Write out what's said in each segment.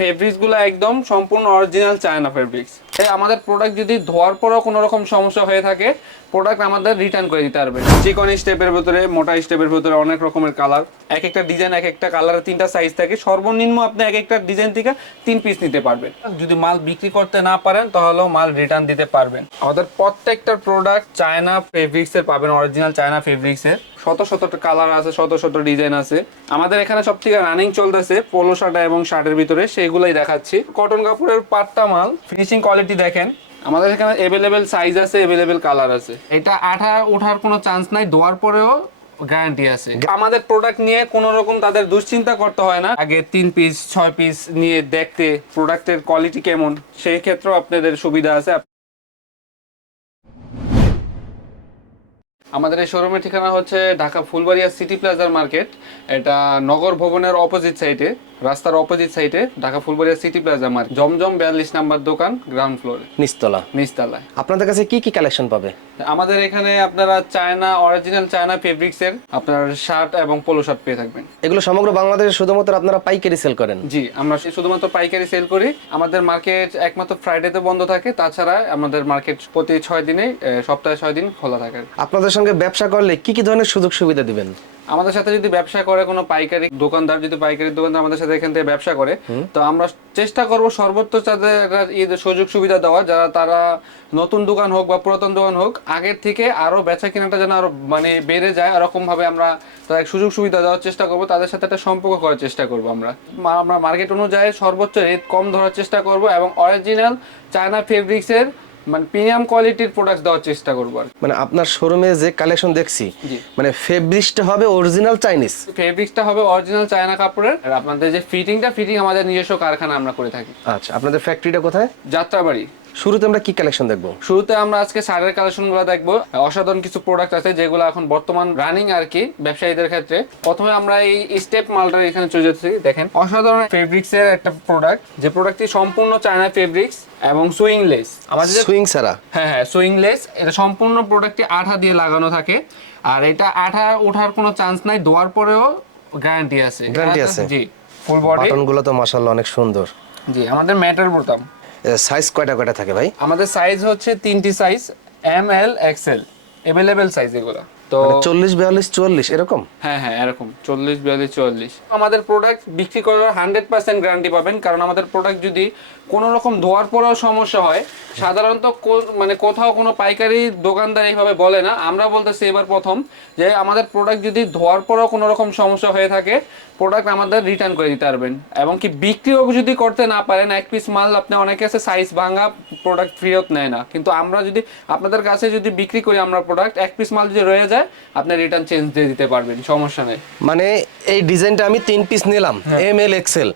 ফেব্রিক্সগুলো একদম সম্পূর্ণ original China fabrics আমাদের প্রোডাক্ট যদি ধোয়ার পরেও কোনো রকম সমস্যা হয়ে থাকে প্রোডাক্ট আমাদের রিটার্ন করে দিতে পারবে। চিকন স্টেপের ভিতরে, মোটা স্টেপের ভিতরে অনেক রকমের কালার এক একটা ডিজাইন এক একটা কালারের তিনটা সাইজ থাকে। সর্বনিম্ন আপনি এক একটা ডিজাইন থেকে তিন পিস নিতে পারবেন। যদি মাল বিক্রি করতে না পারেন, তাহলেও মাল রিটার্ন দিতে পারবেন। আমাদের প্রত্যেকটা প্রোডাক্ট চায়না ফেব্রিক্সের পাবেন অরিজিনাল চায়না ফেব্রিক্সের শত শত কালার আছে, শত শত ডিজাইন আছে। আমাদের এখানে সব থেকে রানিং চলতেছে পোলো শার্ট এবং শার্টের ভিতরে, সেইগুলোই দেখাচ্ছি। কটন কাপড়ের পাট্টা মাল ফিনিশিং কোয়ালিটি দেখেন। আমাদের এখানে এভেলেবেল সাইজ আছে এভেলেবেল কালার আছে। এটা আঠা ওঠার কোনো চান্স নাই, ধোয়ার পরেও গ্যারান্টি আছে। আমাদের প্রোডাক্ট নিয়ে কোনো রকম তাদের দুশ্চিন্তা করতে হয় না। আগে তিন পিস ছয় পিস নিয়ে দেখতে প্রোডাক্টের কোয়ালিটি কেমন, সেই ক্ষেত্রেও আপনাদের সুবিধা আছে। আমাদের এই শোরুমের ঠিকানা হচ্ছে ঢাকা ফুলবাড়িয়া সিটি প্লাজার মার্কেট। এটা নগর ভবনের অপোজিট সাইডে রাস্তার অপোজিট সাইডে Dhaka Phulbaria city plaza market Zamzam বিয়াল্লিশ নাম্বার দোকান গ্রাউন্ড ফ্লোরে নিস্তলা নিচতলায়। আপনাদের কাছে কি কি কালেকশন পাবে? আমাদের এখানে আপনারা চায়না অরিজিনাল চায়না ফেব্রিক্সের আপনার শার্ট এবং পোলো শার্ট পেয়ে থাকবেন। এগুলো সমগ্র বাংলাদেশে শুধুমাত্র আপনারা পাইকারি সেল করেন? জি আমরা শুধুমাত্র পাইকারি সেল করি। আমাদের মার্কেট একমাত্র ফ্রাইডেতে বন্ধ থাকে তাছাড়া আমাদের মার্কেট প্রতি ছয় দিনে সপ্তাহে ছয় দিন খোলা থাকে। আপনাদের সঙ্গে ব্যবসা করলে কি কি ধরনের সুযোগ সুবিধা দিবেন? আমাদের সাথে যদি ব্যবসা করে কোনো পাইকারি দোকানদার যদি পাইকারি দোকানদার আমাদের সাথে এখান থেকে ব্যবসা করে তো আমরা চেষ্টা করব সর্বোচ্চ তাদের একটা সুযোগ সুবিধা দেওয়া যারা তারা নতুন দোকান হোক বা পুরাতন দোকান হোক আগের থেকে আরও বেচা কেনাটা যেন আরও মানে বেড়ে যায় এরকম ভাবে আমরা তাদের সুযোগ সুবিধা দেওয়ার চেষ্টা করব তাদের সাথে একটা সম্পর্ক করার চেষ্টা করব আমরা। আমরা মার্কেট অনুযায়ী সর্বোচ্চ রেট কম ধরার চেষ্টা করব এবং অরিজিনাল চায়না ফেব্রিক্সের মানে প্রিমিয়াম কোয়ালিটির প্রোডাক্ট দেওয়ার চেষ্টা করব আর মানে আপনার শোরুমে যে কালেকশন দেখছি মানে ফেব্রিক্সটা হবে অরিজিনাল চাইনিজ ফেব্রিক্সটা হবে অরিজিনাল চায়না কাপড়ের আর আপনাদের যে ফিটিংটা ফিটিং আমাদের নিজস্ব কারখানা আমরা করে থাকি। আচ্ছা আপনাদের ফ্যাক্টরিটা কোথায়? যাত্রাবাড়ি। শুরুতে আমরা কি কালেকশন দেখব? শুরুতে আমরা আজকে শাড়ির কালেকশনগুলো দেখব। অসাধারণ কিছু প্রোডাক্ট আছে যেগুলো এখন বর্তমান রানিং আর কি ব্যবসায়ীদের ক্ষেত্রে। প্রথমে আমরা এই স্টেপ মালটা এখানে চলে যাচ্ছি দেখেন। অসাধারণ ফেব্রিক্স এর একটা প্রোডাক্ট যে প্রোডাক্টটি সম্পূর্ণ চায়না ফেব্রিক্স এবং সুইং লেস আমাদের সুইং সারা হ্যাঁ হ্যাঁ সুইং লেস এটা সম্পূর্ণ প্রোডাক্টটি আঠা দিয়ে লাগানো থাকে। আর এটা আঠা ওঠার কোনো চান্স নাই ধোয়ার পরেও গ্যারান্টি আছে। গ্যারান্টি আছে? জি ফুল বডি বাটনগুলো তো মাসাল্লাহ অনেক সুন্দর। জি আমাদের ম্যাটার বোতাম। সাইজ কয়টা কয়টা থাকে ভাই? আমাদের সাইজ হচ্ছে তিনটি size M L XL available size এগুলো। তো চল্লিশ বিয়াল্লিশ চুয়াল্লিশ এরকম? হ্যাঁ হ্যাঁ এরকম। চল্লিশ বিয়াল্লিশ চুয়াল্লিশ। আমাদের প্রোডাক্ট বিক্রি করার হান্ড্রেড পার্সেন্ট গ্যারান্টি পাবেন কারণ আমাদের প্রোডাক্ট যদি কোনো রকম ধোয়ার পরেও সমস্যা হয় সাধারণত মানে কোথাও কোনো পাইকারি দোকানদার এইভাবে বলে না। আমরা বলতেছি এবার প্রথম যে আমাদের প্রোডাক্ট যদি ধোয়ার পরেও কোনো রকম সমস্যা হয়ে থাকে প্রোডাক্ট আমাদের রিটার্ন করে দিতে পারবেন। এবং কি বিক্রিও যদি করতে না পারেন এক পিস মাল আপনি অনেকে আছে সাইজ ভাঙা প্রোডাক্ট ফেরত নেয় না। কিন্তু আমরা যদি আপনাদের কাছে যদি বিক্রি করি আমরা প্রোডাক্ট এক পিস মাল যদি রয়ে যায় আপনি রিটার্ন চেঞ্জ দিয়ে দিতে পারবেন সমস্যা নেই। মানে এই ডিজাইনটা আমি তিন পিস নিলাম এম এল এক্সেল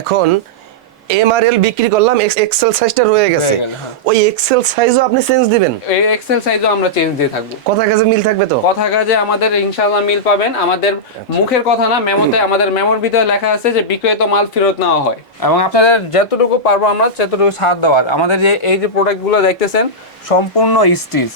এখন বিক্রি করলাম এক্সেল সাইজটা রয়ে গেছে। হ্যাঁ। ওই এক্সেল সাইজও আপনি চেঞ্জ দিবেন। এই এক্সেল সাইজও আমরা চেঞ্জ দিয়ে থাকব। কথা কাজে মিল থাকবে তো? কথা কাজে আমাদের ইনশাআল্লাহ মিল পাবেন। আমাদের মুখের কথা না মেমোতে আমাদের মেমোর ভিতরে লেখা আছে যে বিক্রয়িত মাল ফেরত নেওয়া হয়। এবং আপনাদের যতটুকু পারব আমরা ততটুকু সাথ দেওয়ার। আমাদের যে এই যে প্রোডাক্টগুলো দেখতেছেন সম্পূর্ণ স্টিচ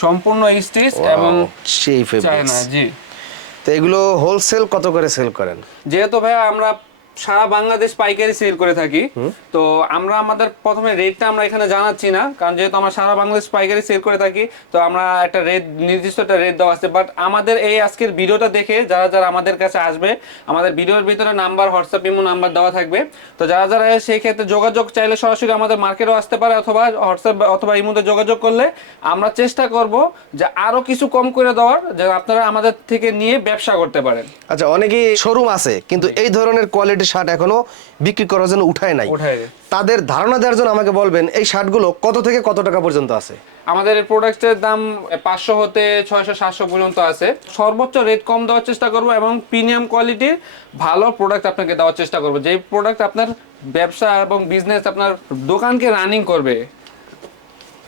সম্পূর্ণ স্টিচ এবং সেই ফেব্রিক্স জি। তো এগুলো হোলসেল কত করে সেল করেন? যেহেতু ভাই আমরা সারা বাংলাদেশ পাইকারি সেল করে থাকি। তো আমরা আমাদের প্রথমে রেটটা আমরা এখানে জানাচ্ছি না কারণ যেহেতু আমরা সারা বাংলাদেশ পাইকারি সেল করে থাকি তো আমরা একটা রেট নির্দিষ্ট একটা রেট দেওয়া আছে। বাট আমাদের এই আজকের ভিডিওটা দেখে যারা যারা আমাদের কাছে আসবে আমাদের ভিডিওর ভিতরে নাম্বার হোয়াটসঅ্যাপ ইমো নাম্বার দেওয়া থাকবে। তো যারা যারা সেই ক্ষেত্রে যোগাযোগ চাইলে সরাসরি আমাদের মার্কেটও আসতে পারে অথবা হোয়াটসঅ্যাপ অথবা ইমোতে যোগাযোগ করলে আমরা চেষ্টা করব যে আরও কিছু কম করে দেওয়ার যে আপনারা আমাদের থেকে নিয়ে ব্যবসা করতে পারেন। আচ্ছা অনেকেই শোরুম আছে কিন্তু এই ধরনের কোয়ালিটির শার্ট এখনও বিক্রি করার জন্য উঠায় নাই। তাদের ধারণা দেওয়ার জন্য আমাকে বলবেন এই শার্টগুলো কত থেকে কত টাকা পর্যন্ত আছে? আমাদের প্রোডাক্টের দাম পাঁচশো হতে ছয়শো সাতশো পর্যন্ত আছে। সর্বোচ্চ রেট কম দেওয়ার চেষ্টা করব এবং প্রিমিয়াম কোয়ালিটির ভালো প্রোডাক্ট আপনাকে দেওয়ার চেষ্টা করব। যে প্রোডাক্ট আপনার ব্যবসা এবং বিজনেস আপনার দোকানকে রানিং করবে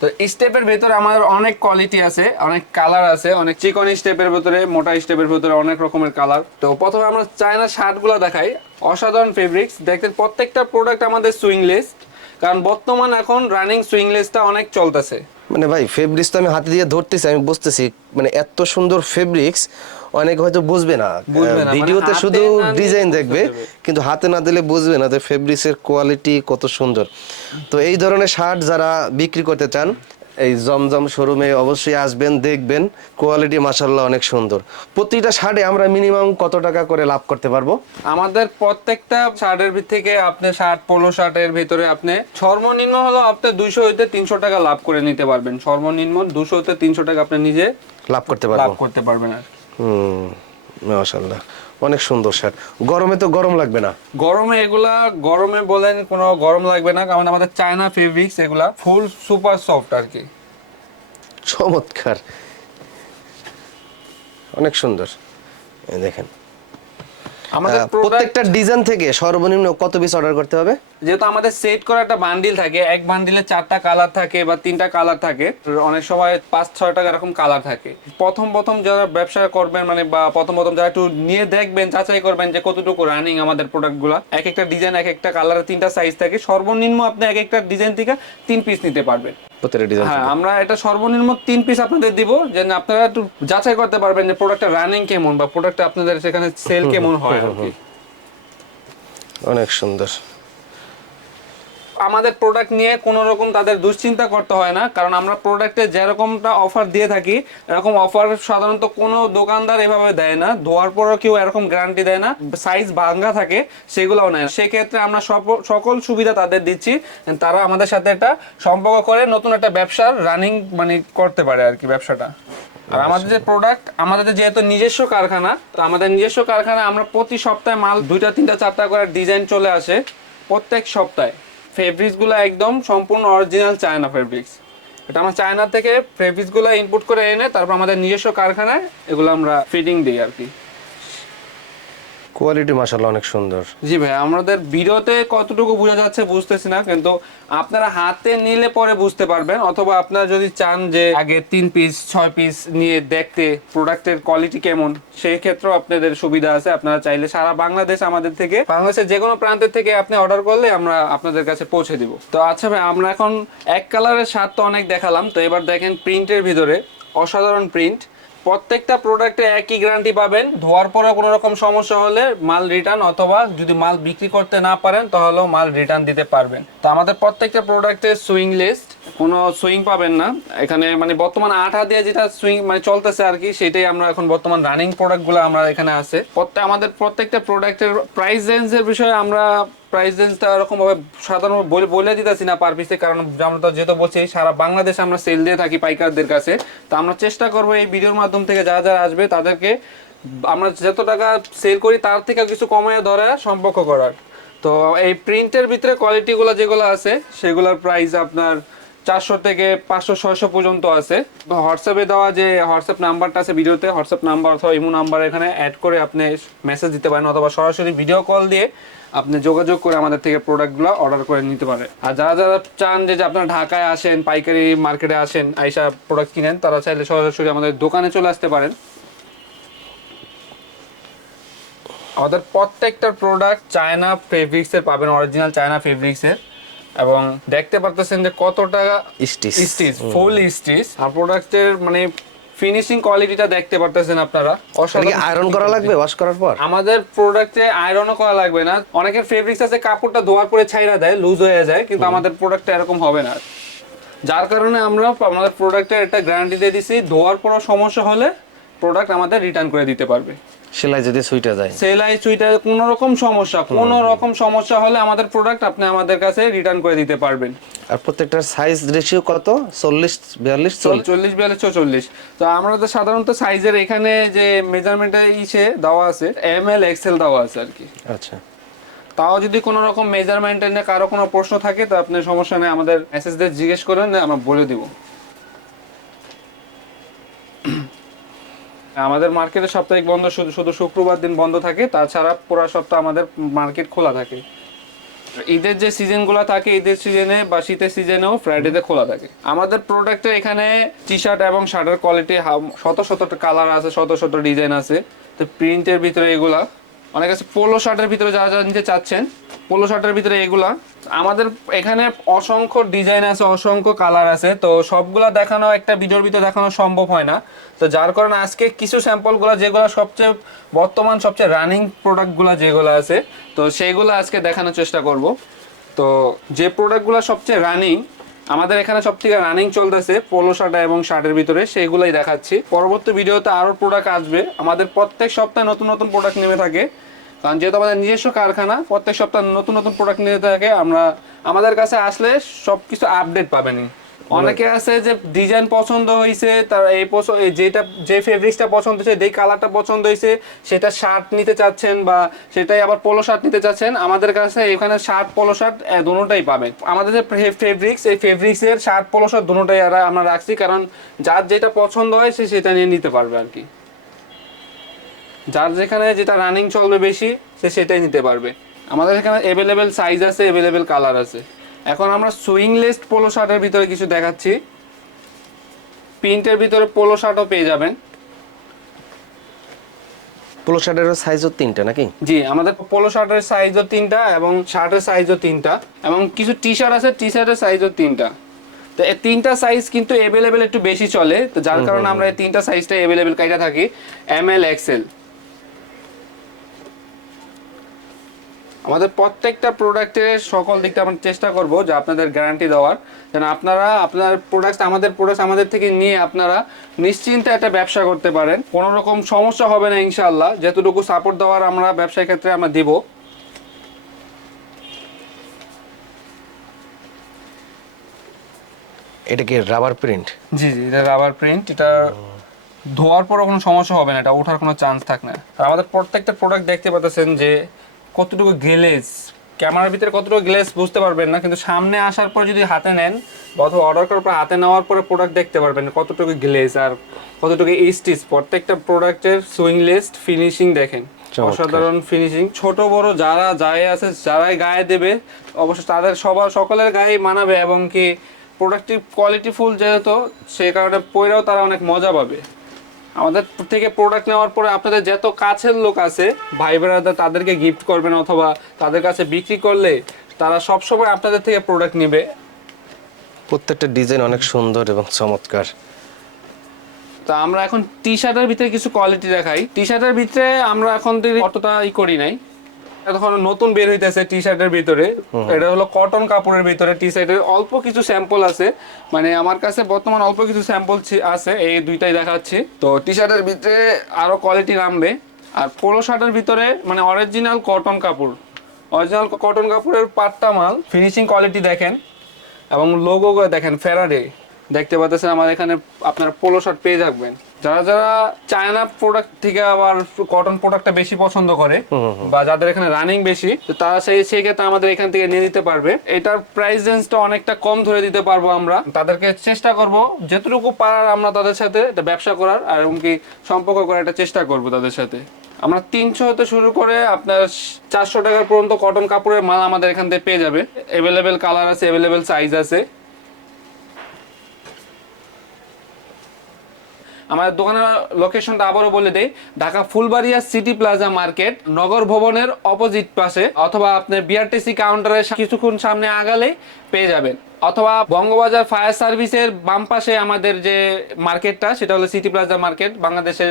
তো স্টেপের ভেতরে আমাদের অনেক কোয়ালিটি আছে, অনেক কালার আছে, অনেক চিকন স্টেপের ভেতরে, মোটা স্টেপের ভেতরে অনেক রকমের কালার তো প্রথমে আমরা চায়না শার্টগুলো দেখাই। অসাধারণ ফেব্রিক্স দেখতে প্রত্যেকটা প্রোডাক্ট আমাদের সুইংলেস কারণ বর্তমান এখন রানিং সুইংলেসটা অনেক চলতেছে। মানে ভাই ফেব্রিক্স তো আমি হাতে দিয়ে ধরতেছি আমি বুঝতেছি মানে এত সুন্দর ফেব্রিক্স অনেক হয়তো বুঝবে না। না, মানে ভিডিওতে শুধু ডিজাইন দেখবে কিন্তু হাতে না দিলে বুঝবে না যে ফেব্রিক্সের কোয়ালিটি কত সুন্দর। তো এই ধরনের শার্ট যারা বিক্রি করতে চান এই জমজম শোরুমে অবশ্যই আসবেন দেখবেন। কোয়ালিটি মাসাল্লাহ অনেক সুন্দর। প্রতিটা শার্টে আমরা মিনিমাম কত টাকা করে লাভ করতে পারব? আমাদের প্রত্যেকটা শার্টের ভিত থেকে আপনি শার্ট পোলো শার্টের ভিতরে আপনি সর্বনিম্ন হলো আপনি দুইশো হইতে তিনশো টাকা লাভ করে নিতে পারবেন। সর্বনিম্ন দুশো হইতে তিনশো টাকা আপনি নিজে লাভ করতে পারবেন লাভ করতে পারবেন আর হুম। মাশাল্লাহ অনেক সুন্দর শার্ট। গরমে তো গরম লাগবে না। গরমে এগুলা গরমে বলেন কোনো গরম লাগবে না কারণ আমাদের চায়না ফেব্রিক্স এগুলা ফুল সুপার সফট আর কি চমৎকার। অনেক সুন্দর। দেখেন আমাদের প্রত্যেকটা ডিজাইন থেকে সর্বনিম্ন কত পিস অর্ডার করতে হবে? যেহেতু আমাদের সেট করা একটা বান্ডিল থাকে এক বান্ডিলে চারটা কালার থাকে বা তিনটা কালার থাকে অনেক সময় পাঁচ ছয়টা এরকম কালার থাকে। প্রথম প্রথম যারা ব্যবসা করবেন মানে বা প্রথম প্রথম যারা একটু নিয়ে দেখবেন যাচাই করবেন যে কতটুকু রানিং আমাদের প্রোডাক্টগুলো এক একটা ডিজাইন এক একটা কালারের তিনটা সাইজ থাকে সর্বনিম্ন আপনি এক একটা ডিজাইন থেকে তিন পিস নিতে পারবেন। প্রত্যেকটা ডিজাইন হ্যাঁ আমরা এটা সর্বনিম্ন তিন পিস আপনাদের দিব। যে আপনারা একটু যাচাই করতে পারবেন যে প্রোডাক্টটা রানিং কেমন বা প্রোডাক্টটা আপনাদের সেখানে সেল কেমন হয় আর কি। অনেক সুন্দর। আমাদের প্রোডাক্ট নিয়ে কোনো রকম তাদের দুশ্চিন্তা করতে হয় না, কারণ আমরা প্রোডাক্টে যেরকমটা অফার দিয়ে থাকি, এরকম অফার সাধারণত কোনো দোকানদার এভাবে দেয় না, ধোয়ার পরও কেউ এরকম গ্যারান্টি দেয় না সাইজ ভাঙ্গা থাকে, সেগুলোও নেয় সেক্ষেত্রে আমরা সকল সুবিধা তাদের দিচ্ছি, তারা আমাদের সাথে একটা সম্পর্ক করে, নতুন একটা ব্যবসার রানিং মানে করতে পারে আর কি ব্যবসাটা। আর আমাদের যে প্রোডাক্ট আমাদের যেহেতু নিজস্ব কারখানা, তো আমাদের নিজস্ব কারখানা আমরা প্রতি সপ্তাহে মাল দুইটা, তিনটা, চারটা করে ডিজাইন চলে আসে, প্রত্যেক সপ্তাহে। ফেব্রিক্সগুলো একদম সম্পূর্ণ অরিজিনাল চায়না ফেব্রিক্স এটা আমরা চায়না থেকে ফেব্রিক্সগুলো ইনপুট করে এনে তারপর আমাদের নিজস্ব কারখানায় এগুলো আমরা ফিটিং দিই আর কি। কোয়ালিটি মাসাল্লাহ অনেক সুন্দর। জি ভাই, আমাদের ভিডিওতে কতটুকু বোঝা যাচ্ছে বুঝতেছি না, কিন্তু আপনারা হাতে নিলে পরে বুঝতে পারবেন, অথবা আপনারা যদি চান যে আগে তিন পিস ছয় পিস নিয়ে দেখতে প্রোডাক্টের কোয়ালিটি কেমন, সেই ক্ষেত্রেও আপনাদের সুবিধা আছে। আপনারা চাইলে সারা বাংলাদেশ আমাদের থেকে, বাংলাদেশের যে কোনো প্রান্তের থেকে আপনি অর্ডার করলে আমরা আপনাদের কাছে পৌঁছে দিব। তো আচ্ছা ভাই, আমরা এখন এক কালারের শার্ট তো অনেক দেখালাম, তো এবার দেখেন প্রিন্টের ভিতরে, অসাধারণ প্রিন্ট প্রত্যেকটা প্রোডাক্টে একই গ্যারান্টি পাবেন। ধোয়ার পরে কোনো রকম সমস্যা হলে মাল রিটার্ন অথবা যদি মাল বিক্রি করতে না পারেন, তাহলেও মাল রিটার্ন দিতে পারবেন। তো আমাদের প্রত্যেকটা প্রোডাক্টের সুইং লিস্ট কোনো সুইং পাবেন না। এখানে মানে বর্তমান আঠা দিয়ে যেটা সুইং মানে চলতেছে আর কি, সেটাই আমরা এখন বর্তমান রানিং প্রোডাক্টগুলো আমরা এখানে আছে। প্রত্যেক আমাদের প্রত্যেকটা প্রোডাক্টের প্রাইস রেঞ্জের বিষয়ে আমরা প্রাইস রেঞ্জটা এরকমভাবে সাধারণ বলে দিতেছি না পার পিসে কারণ আমরা তো যেহেতু বলছি সারা বাংলাদেশে আমরা সেল দিয়ে থাকি পাইকারদের কাছে, তো আমরা চেষ্টা করব এই ভিডিওর মাধ্যম থেকে যারা যারা আসবে তাদেরকে, আমরা যত টাকা সেল করি তার থেকে কিছু কমায় ধরে সম্পর্ক করার। তো এই প্রিন্টের ভিতরে কোয়ালিটিগুলো যেগুলো আছে, সেগুলোর প্রাইস আপনার চারশো থেকে পাঁচশো, ছয়শো পর্যন্ত আছে। হোয়াটসঅ্যাপে দেওয়া যে হোয়াটসঅ্যাপ নাম্বারটা আছে ভিডিওতে হোয়াটসঅ্যাপ নাম্বার অথবা ইমো নাম্বার এখানে অ্যাড করে আপনি মেসেজ দিতে পারেন অথবা সরাসরি ভিডিও কল দিয়ে আপনি যোগাযোগ করে আমাদের থেকে প্রোডাক্টগুলো অর্ডার করে নিতে পারে আর যারা যারা চান যে আপনারা ঢাকায় আসেন, পাইকারি মার্কেটে আসেন, আইসা প্রোডাক্ট কিনেন, তারা চাইলে সরাসরি আমাদের দোকানে চলে আসতে পারেন। আমাদের প্রত্যেকটা প্রোডাক্ট চায়না ফেব্রিক্সের পাবেন অরিজিনাল চায়না ফেব্রিক্সের এবং দেখতে পারতেছেন যে কত টাকা স্টিচ। Stitch full stitch. আর প্রোডাক্টের মানে ফিনিশিং কোয়ালিটিটা দেখতে পারতেছেন আপনারা। অসাধারণ। আয়রন করা লাগবে ওয়াশ করার পর? আমাদের প্রোডাক্টে আয়রনও করা লাগবে না। অনেকের ফেব্রিক্স আছে কাপড়টা ধোয়ার পরে ছাইরা দেয় লুজ হয়ে যায় কিন্তু আমাদের প্রোডাক্টটা এরকম হবে না। যার কারণে আমরা আমাদের প্রোডাক্টের একটা গ্যারান্টি দিয়ে দিছি ধোয়ার পর সমস্যা হলে প্রোডাক্ট আমাদের রিটার্ন করে দিতে পারবে। সেলাই যদি সুইটা যায়। সেলাই সুইটার কোনো রকম সমস্যা কোনো রকম সমস্যা হলে আমাদের প্রোডাক্ট আপনি আমাদের কাছে রিটার্ন করে দিতে পারবেন। আর প্রত্যেকটার সাইজ রেশিও কত? চল্লিশ বিয়াল্লিশ চল্লিশ? বিয়াল্লিশ চল্লিশ তো আমরা তো সাধারণত সাইজের এখানে যে মেজারমেন্টের ইসে দেওয়া আছে এম এল এক্সেল দেওয়া আছে আর কি। আচ্ছা। তাও যদি কোনো রকম মেজারমেন্ট নিয়ে কারও কোনো প্রশ্ন থাকে তো আপনি সমস্যা নেই আমাদের মেসেজ দিয়ে জিজ্ঞেস করেন আমরা বলে দিব। আমাদের মার্কেটে সাপ্তাহিক বন্ধ, শুধু শুধু শুক্রবার দিন বন্ধ থাকে, তাছাড়া পুরো সপ্তাহ আমাদের মার্কেট খোলা থাকে। ঈদের যে সিজনগুলো থাকে, ঈদের সিজনে বা শীতের সিজনেও ফ্রাইডেতে খোলা থাকে। আমাদের প্রোডাক্টে এখানে টি শার্ট এবং শার্টের কোয়ালিটি শত শত কালার আছে, শত শত ডিজাইন আছে। তো প্রিন্টের ভিতরে এগুলা অনেক আছে, পোলো শার্টের ভিতরে যা যারা নিতে চাচ্ছেন, পোলো শার্টের ভিতরে এগুলা। আমাদের এখানে অসংখ্য ডিজাইন আছে, অসংখ্য কালার আছে, তো সবগুলা দেখানো, একটা ভিডিওর ভিতরে দেখানো সম্ভব হয় না। তো যার কারণে আজকে কিছু স্যাম্পলগুলো যেগুলো সবচেয়ে বর্তমান সবচেয়ে রানিং প্রোডাক্টগুলো যেগুলো আছে, তো সেইগুলো আজকে দেখানোর চেষ্টা করব। তো যে প্রোডাক্টগুলো সবচেয়ে রানিং আমাদের এখানে সব থেকে রানিং চলতেছে পোলো শার্ট এবং শার্টের ভিতরে, সেইগুলাই দেখাচ্ছি। পরবর্তী ভিডিওতে আরও প্রোডাক্ট আসবে। আমাদের প্রত্যেক সপ্তাহে নতুন নতুন প্রোডাক্ট নেমে থাকে। কারণ যেহেতু আমাদের নিজস্ব কারখানা, প্রত্যেক সপ্তাহে নতুন নতুন প্রোডাক্ট নিয়ে থাকে, আমরা, আমাদের কাছে আসলে সব কিছু আপডেট পাবেন অনেকে আছে যে ডিজাইন পছন্দ হয়েছে তার এই যেটা, যে ফেব্রিক্সটা পছন্দ হয়েছে যেই কালারটা পছন্দ হয়েছে সেটা শার্ট নিতে চাচ্ছেন বা সেটাই আবার পোলো শার্ট নিতে চাচ্ছেন, আমাদের কাছে এখানে শার্ট পোলো শার্ট দুটোটাই পাবেন। আমাদের যে ফেব্রিক্স এই ফেব্রিক্সের শার্ট পোলো শার্ট দুটোটাই আমরা রাখছি, কারণ যার যেটা পছন্দ হয়, সে সেটা নিয়ে নিতে পারবে আর কি। যার যেখানে যেটা রানিং চলবে বেশি, সে সেটাই নিতে পারবে। আমাদের এখানে অ্যাভেলেবেল সাইজ আছে অ্যাভেলেবেল কালার আছে। এখন আমরা সুইংলেস পোলো শার্টের ভিতরে কিছু দেখাচ্ছি। প্রিন্টের ভিতরে পোলো শার্টও পেয়ে যাবেন। পোলো শার্টেরও সাইজও তিনটা নাকি? জি আমাদের পোলো শার্টের সাইজও তিনটা এবং শার্টের সাইজও তিনটা এবং কিছু টি শার্ট আছে টি শার্টের সাইজও তিনটা। তো এই তিনটা সাইজ কিন্তু অ্যাভেলেবেল একটু বেশি চলে তো যার কারণে আমরা এই তিনটা সাইজটা অ্যাভেলেবেল কাইটা থাকি এম এল এক্সেল আমাদের প্রত্যেকটা প্রোডাক্টের সকল দিকটা আমরা চেষ্টা করব যে আপনাদের গ্যারান্টি দেওয়ার। যেন আপনারা আপনার প্রোডাক্ট আমাদের প্রোডাক্ট আমাদের থেকে নিয়ে আপনারা নিশ্চিন্তে একটা ব্যবসা করতে পারেন। কোনো রকম সমস্যা হবে না ইনশাআল্লাহ। যতটুকু সাপোর্ট দেওয়ার আমরা ব্যবসার ক্ষেত্রে আমরা দেব। এটা কি রাবার প্রিন্ট জি জি এটা রাবার প্রিন্ট এটা ধোয়ার পরও কোনো সমস্যা হবে না। এটা ওঠার কোনো চান্স থাকে না। আমাদের প্রত্যেকটা প্রোডাক্ট দেখতে পাচ্ছেন যে কতটুকু গ্লেজ ক্যামেরার ভিতরে কতটুকু গ্লেজ বুঝতে পারবেন না কিন্তু সামনে আসার পর যদি হাতে নেন অথবা অর্ডার করার পর হাতে নেওয়ার পরে প্রোডাক্ট দেখতে পারবেন কতটুকু গ্লেজ আর কতটুকু স্টিচ। প্রত্যেকটা প্রোডাক্টের সুইংলেস ফিনিশিং দেখেন। অসাধারণ ফিনিশিং ছোট বড় যারা যায় আছে যারাই গায়ে দেবে অবশ্য তাদের সবার সকলের গায়ে মানাবে এবং কি প্রোডাক্টটি কোয়ালিটি ফুল যেহেতু সেই কারণে পরেও তারা অনেক মজা পাবে। আমাদের থেকে প্রোডাক্ট নেওয়ার পরে আপনাদের যত কাছের লোক আছে ভাই বোনেরা তাদেরকে গিফট করবেন অথবা তাদের কাছে বিক্রি করলে তারা সবসময় আপনাদের থেকে প্রোডাক্ট নেবে। প্রত্যেকটা ডিজাইন অনেক সুন্দর এবং চমৎকার। তা আমরা এখন টি শার্টের ভিতরে কিছু কোয়ালিটি দেখাই। টি শার্টের ভিতরে আমরা এখন অতটা ই করি নাই। এখন নতুন বের হইতেছে টি শার্টের ভিতরে এটা হলো কটন কাপড়ের ভিতরে টি শার্টের অল্প কিছু স্যাম্পল আছে। মানে আমার কাছে বর্তমান অল্প কিছু স্যাম্পল আছে এই দুইটাই দেখাচ্ছি। তো টি শার্টের ভিতরে আরও কোয়ালিটি নামবে। আর পোলো শার্টের ভিতরে মানে অরিজিনাল কটন কাপড়। অরিজিনাল কটন কাপড়ের পাট্টা মাল ফিনিশিং কোয়ালিটি দেখেন। এবং লোগো দেখেন ফেরাডে দেখতে পাচ্ছেন আমাদের এখানে আপনারা পোলো শার্ট পেয়ে যাবেন যারা যারা চায়না প্রোডাক্ট থেকে আবার কটন প্রোডাক্টটা বেশি পছন্দ করে বা যাদের এখানে রানিং বেশি তো তারা সেই সেই ক্ষেত্রে আমাদের এখান থেকে নিয়ে নিতে পারবে। এটার প্রাইস রেঞ্জটা অনেকটা কম ধরে দিতে পারব আমরা। তাদেরকে চেষ্টা করব যেটুকু পারার আমরা তাদের সাথে একটা ব্যবসা করার আর এমনকি সম্পর্ক করার একটা চেষ্টা করব তাদের সাথে। আমরা তিনশো হতে শুরু করে আপনার চারশো টাকার পর্যন্ত কটন কাপড়ের মাল আমাদের এখান থেকে পেয়ে যাবে। অ্যাভেলেবেল কালার আছে অ্যাভেলেবেল সাইজ আছে। আমাদের দোকানের লোকেশনটা আবারও বলে দেই। Dhaka Phulbaria city plaza market, নগর ভবনের অপোজিট পাশে, অথবা আপনার বিআরটিসি কাউন্টারের কিছুক্ষণ সামনে আগালে পেয়ে যাবেন। অথবা বঙ্গবাজার ফায়ার সার্ভিসের বাম পাশে আমাদের যে মার্কেটটা, সেটা হলো সিটি প্লাজা মার্কেট, বাংলাদেশের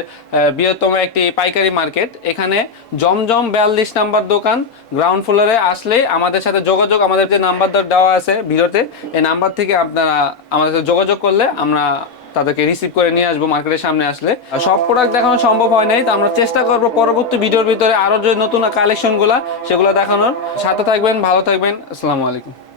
বৃহত্তম একটি পাইকারি মার্কেট। এখানে জমজম বিয়াল্লিশ নাম্বার দোকান গ্রাউন্ড ফ্লোরে আসলে আমাদের সাথে যোগাযোগ, আমাদের যে নাম্বার দেওয়া আছে ভিডিওতে, এই নাম্বার থেকে আপনারা আমাদের সাথে যোগাযোগ করলে আমরা তাদেরকে রিসিভ করে নিয়ে আসব মার্কেটের সামনে আসলে। সব প্রোডাক্ট দেখানো সম্ভব হয় নাই, তো আমরা চেষ্টা করব পরবর্তী ভিডিওর ভিতরে আরও যে নতুন কালেকশনগুলা, সেগুলো দেখানোর। সাথে থাকবেন, ভালো থাকবেন, আসসালামু আলাইকুম।